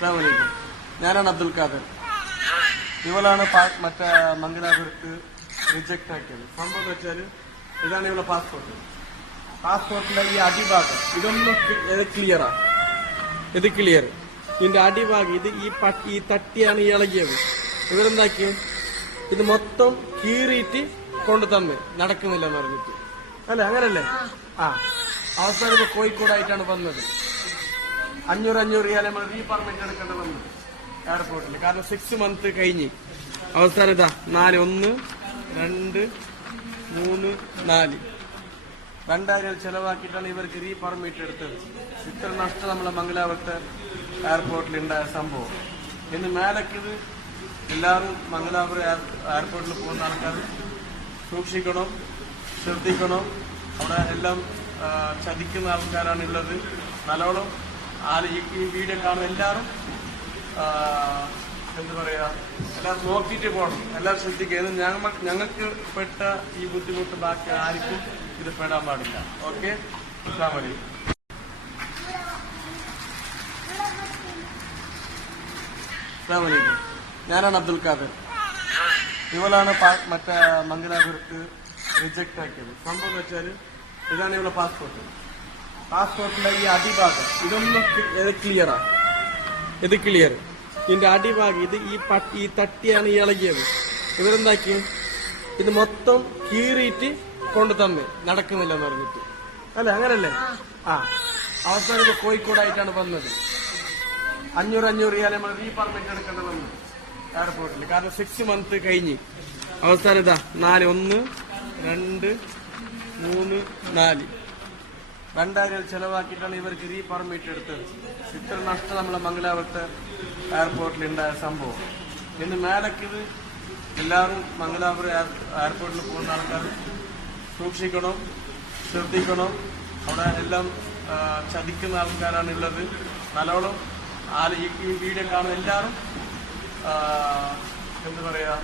അസ്സാമലൈക്കും ഞാനാണ് അബ്ദുൽ ഖാദർ. ഇവളാണ് മറ്റേ മംഗലാപുരത്ത് റിജക്ട് ആക്കിയത്. സംഭവം വെച്ചാൽ ഇതാണ് ഇവളെ പാസ്പോർട്ട് പാസ്പോർട്ടിന്റെ ഈ അടിഭാഗം ഇതൊന്നും ക്ലിയറാ ഇത് ക്ലിയർ ഇതിന്റെ അടിഭാഗം ഇത് ഈ പട്ടി ഈ തട്ടിയാണ് ഇളകിയത്. ഇവരെന്താക്കി? ഇത് മൊത്തം കീറിയിട്ട് കൊണ്ട് തന്ന്. നടക്കുന്നില്ല എന്ന് പറഞ്ഞിട്ട്. അല്ലേ? അങ്ങനല്ലേ? ആ. അവസാനം കോഴിക്കോടായിട്ടാണ് വന്നത്. അഞ്ഞൂറ് അഞ്ഞൂറ് റിയാൽ നമ്മൾ റീ പെർമിറ്റ് എടുക്കേണ്ടി എയർപോർട്ടിൽ കാരണം സിക്സ് മന്ത് കഴിഞ്ഞ്. അവസാനം ഇതാ നാല് ഒന്ന് രണ്ട് മൂന്ന് നാല്. രണ്ടായിരം ചെലവാക്കിയിട്ടാണ് ഇവർക്ക് റീ പെർമിറ്റ് എടുത്തത്. ഇത്ര നഷ്ടം നമ്മളെ മംഗലാപുരത്തെ എയർപോർട്ടിൽ ഉണ്ടായ സംഭവം. ഇന്ന് മേലക്കിത് എല്ലാവരും മംഗലാപുരം എയർ- എയർപോർട്ടിൽ പോകുന്ന ആൾക്കാർ സൂക്ഷിക്കണം ശ്രദ്ധിക്കണം. അവിടെ എല്ലാം ചതിക്കുന്ന ആൾക്കാരാണുള്ളത് നല്ലോണം ആര് ഈ വീഡിയോ കാണുന്ന എല്ലാവരും എന്താ പറയാ എല്ലാവരും നോക്കിയിട്ട് പോകണം. എല്ലാവരും ശ്രദ്ധിക്കുക. ഞങ്ങൾ ഞങ്ങ ഞങ്ങൾക്ക് പെട്ട ഈ ബുദ്ധിമുട്ട് ബാക്കി ആർക്കും ഇത് പെടാൻ പാടില്ല. ഓക്കെ? അസ്സാം വലൈക്കും ഞാനാണ് അബ്ദുൽ ഖാദർ. ഇവളാണ് മറ്റേ മംഗലാപുരത്ത് റിജക്ട് ആക്കിയത്. സംഭവം വെച്ചാൽ ഇതാണ് ഇവളെ പാസ്പോർട്ട് പാസ്പോർട്ടിന്റെ ഈ അടിഭാഗം ഇതൊന്നും ക്ലിയറാ ഇത് ക്ലിയർ ഇതിന്റെ അടിഭാഗം ഇത് ഈ പട്ടി ഈ തട്ടിയാണ് ഈ ഇളകിയത്. ഇവരെന്താക്കി? ഇത് മൊത്തം കീറിയിട്ട് കൊണ്ടു തന്ന്. നടക്കുന്നില്ല എന്ന് പറഞ്ഞിട്ട്. അല്ലേ? അങ്ങനല്ലേ? ആ. അവസാനം ഇപ്പൊ കോഴിക്കോടായിട്ടാണ് വന്നത്. അഞ്ഞൂറ് അഞ്ഞൂറ് ഇയാളെ നമ്മൾ റീ പെർമിറ്റ് എടുക്കേണ്ടി വന്നു. എയർപോർട്ടിൽ കാരണം സിക്സ് മന്ത് കഴിഞ്ഞ്. അവസാനം ഇതാ നാല് ഒന്ന് രണ്ട് മൂന്ന് നാല്. രണ്ടായിരം ചെലവാക്കിയിട്ടാണ് ഇവർക്ക് റീ പെർമിറ്റ് എടുത്തത് ഇത്ര നഷ്ടം നമ്മളെ മംഗലാപുരത്ത് എയർപോർട്ടിൽ ഉണ്ടായ സംഭവം. ഇന്ന് മേലക്കിത് എല്ലാവരും മംഗലാപുരം എയർപോർട്ടിൽ പോകുന്ന ആൾക്കാർ സൂക്ഷിക്കണം ശ്രദ്ധിക്കണം. അവിടെ എല്ലാം ചതിക്കുന്ന ആൾക്കാരാണ് ഉള്ളത്. നല്ലോണം ആ ഈ വീഡിയോ കാണുന്ന എല്ലാവരും എന്താ പറയാ